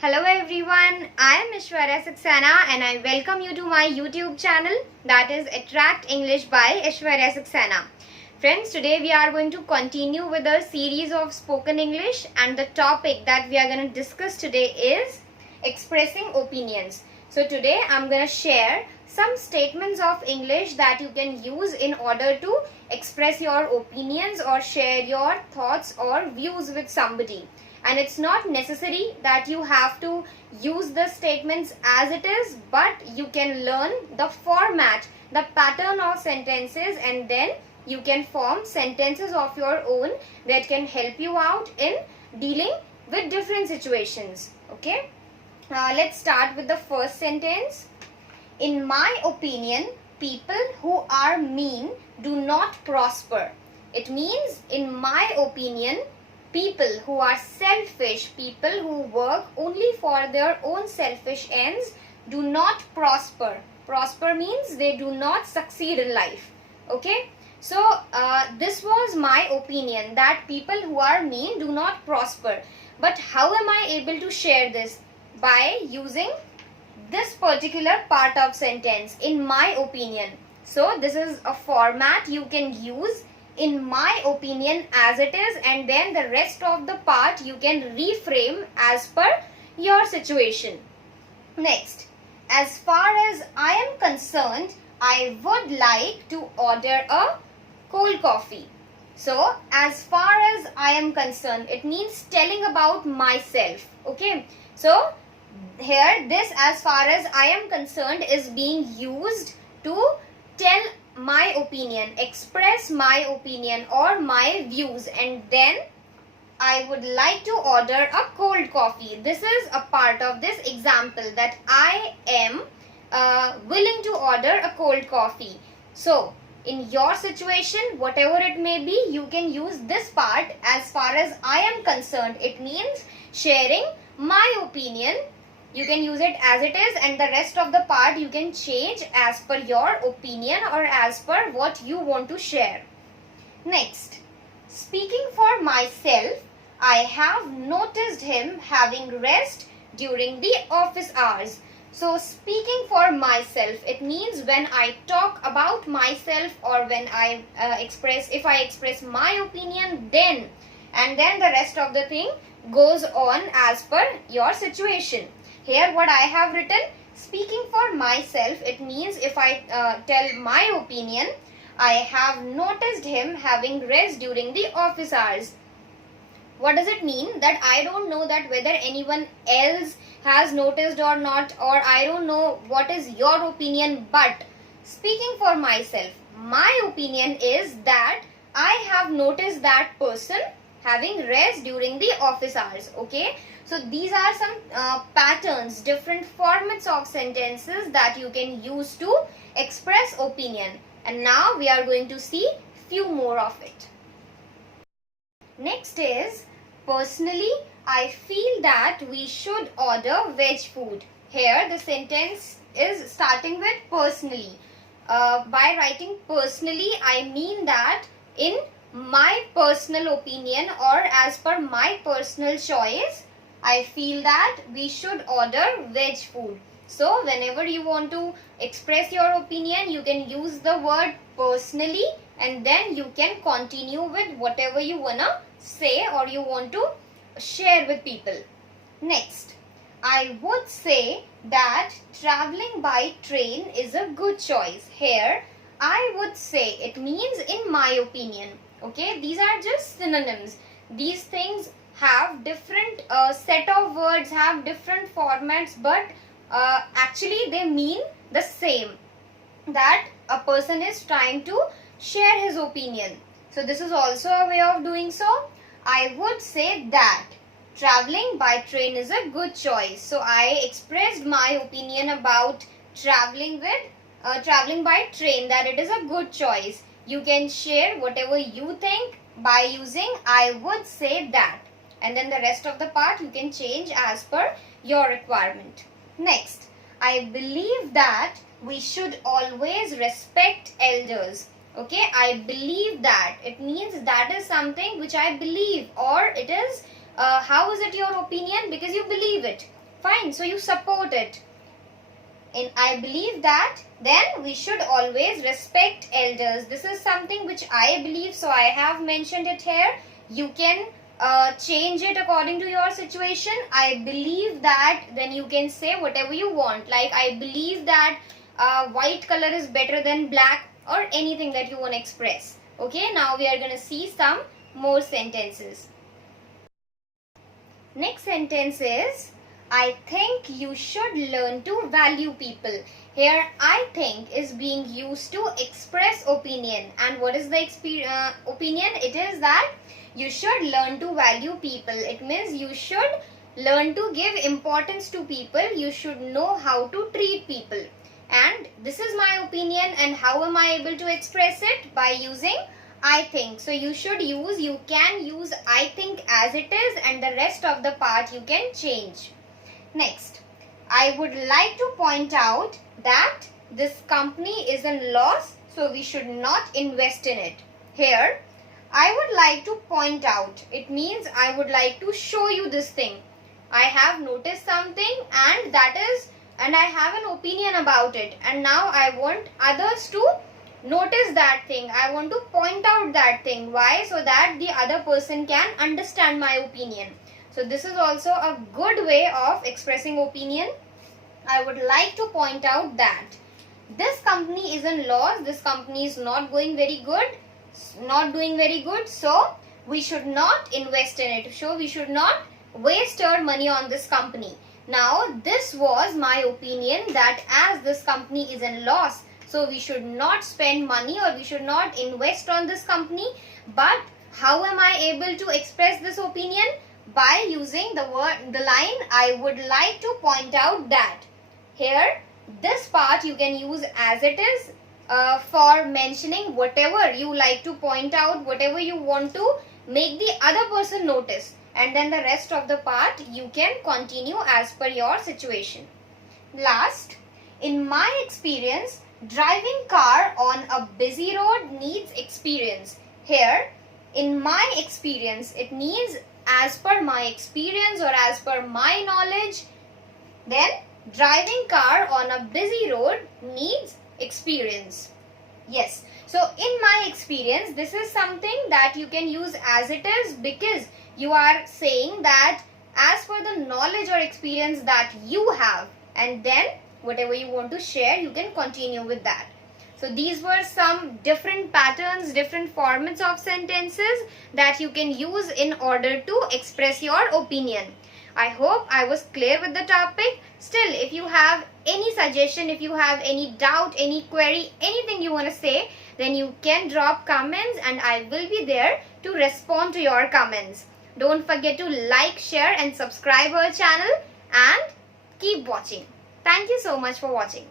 Hello everyone, I am Aishwarya Saxena and I welcome you to my YouTube channel, that is Attract English by Aishwarya Saxena. Friends, today we are going to continue with a series of spoken English, and the topic that we are going to discuss today is expressing opinions. So today I am going to share some statements of English that you can use in order to express your opinions or share your thoughts or views with somebody. And it's not necessary that you have to use the statements as it is, but you can learn the format, the pattern of sentences, and then you can form sentences of your own that can help you out in dealing with different situations. Okay, let's start with the first sentence. In my opinion, people who are mean do not prosper. It means, in my opinion, people who are selfish, people who work only for their own selfish ends, do not prosper. Prosper means they do not succeed in life. Okay, so this was my opinion, that people who are mean do not prosper. But how am I able to share this? By using this particular part of sentence, in my opinion. So this is a format you can use, in my opinion, as it is, and then the rest of the part you can reframe as per your situation. Next, as far as I am concerned, I would like to order a cold coffee. So as far as I am concerned, it means telling about myself. Okay, so here this as far as I am concerned is being used to tell my opinion, express my opinion or my views, and then I would like to order a cold coffee. This is a part of this example, that I am willing to order a cold coffee. So in your situation, whatever it may be, you can use this part, as far as I am concerned. It means sharing my opinion. You can use it as it is, and the rest of the part you can change as per your opinion or as per what you want to share. Next, speaking for myself, I have noticed him having rest during the office hours. So speaking for myself, it means when I talk about myself, or when I if I express my opinion, then and then the rest of the thing goes on as per your situation. Here what I have written, speaking for myself, it means if I tell my opinion, I have noticed him having rest during the office hours. What does it mean? That I don't know that whether anyone else has noticed or not, or I don't know what is your opinion, but speaking for myself, my opinion is that I have noticed that person having rest during the office hours. Okay, so these are some patterns, different formats of sentences that you can use to express opinion, and now we are going to see few more of it. Next is, personally I feel that we should order veg food. Here the sentence is starting with personally. By writing personally, I mean that in my personal opinion or as per my personal choice, I feel that we should order veg food. So whenever you want to express your opinion, you can use the word personally, and then you can continue with whatever you wanna say or you want to share with people. Next, I would say that traveling by train is a good choice. Here I would say, it means in my opinion. Okay, these are just synonyms. These things have different set of words, have different formats, but actually they mean the same, that a person is trying to share his opinion. So this is also a way of doing so. I would say that traveling by train is a good choice. So I expressed my opinion about traveling by train, that it is a good choice. You can share whatever you think by using I would say that, and then the rest of the part you can change as per your requirement. Next, I believe that we should always respect elders. Okay, I believe that, it means that is something which I believe, or it is how is it your opinion? Because you believe it. Fine, so you support it. And I believe that then we should always respect elders. This is something which I believe, so I have mentioned it here. You can change it according to your situation. I believe that then you can say whatever you want. Like, I believe that white color is better than black, or anything that you want to express. Okay, now we are going to see some more sentences. Next sentence is, I think you should learn to value people. Here, I think is being used to express opinion. And what is the opinion? It is that you should learn to value people. It means you should learn to give importance to people. You should know how to treat people. And this is my opinion, and how am I able to express it? By using I think. So you can use I think as it is, and the rest of the part you can change. Next, I would like to point out that this company is in loss, so we should not invest in it. Here, I would like to point out. It means I would like to show you this thing. I have noticed something, and I have an opinion about it, and now I want others to notice that thing. I want to point out that thing. Why? So that the other person can understand my opinion. So this is also a good way of expressing opinion. I would like to point out that this company is in loss. This company is not doing very good. So we should not invest in it. So we should not waste our money on this company. Now, this was my opinion, that as this company is in loss, so we should not spend money, or we should not invest on this company. But how am I able to express this opinion? By using the line, I would like to point out that. Here, this part you can use as it is for mentioning whatever you like to point out, whatever you want to make the other person notice. And then the rest of the part you can continue as per your situation. Last, in my experience, driving car on a busy road needs experience. Here, in my experience, it means as per my experience or as per my knowledge. Then, driving car on a busy road needs experience. Yes. So, in my experience, this is something that you can use as it is, because you are saying that as per the knowledge or experience that you have, and then whatever you want to share, you can continue with that. So these were some different patterns, different formats of sentences that you can use in order to express your opinion. I hope I was clear with the topic. Still, if you have any suggestion, if you have any doubt, any query, anything you want to say, then you can drop comments and I will be there to respond to your comments. Don't forget to like, share and subscribe our channel, and keep watching. Thank you so much for watching.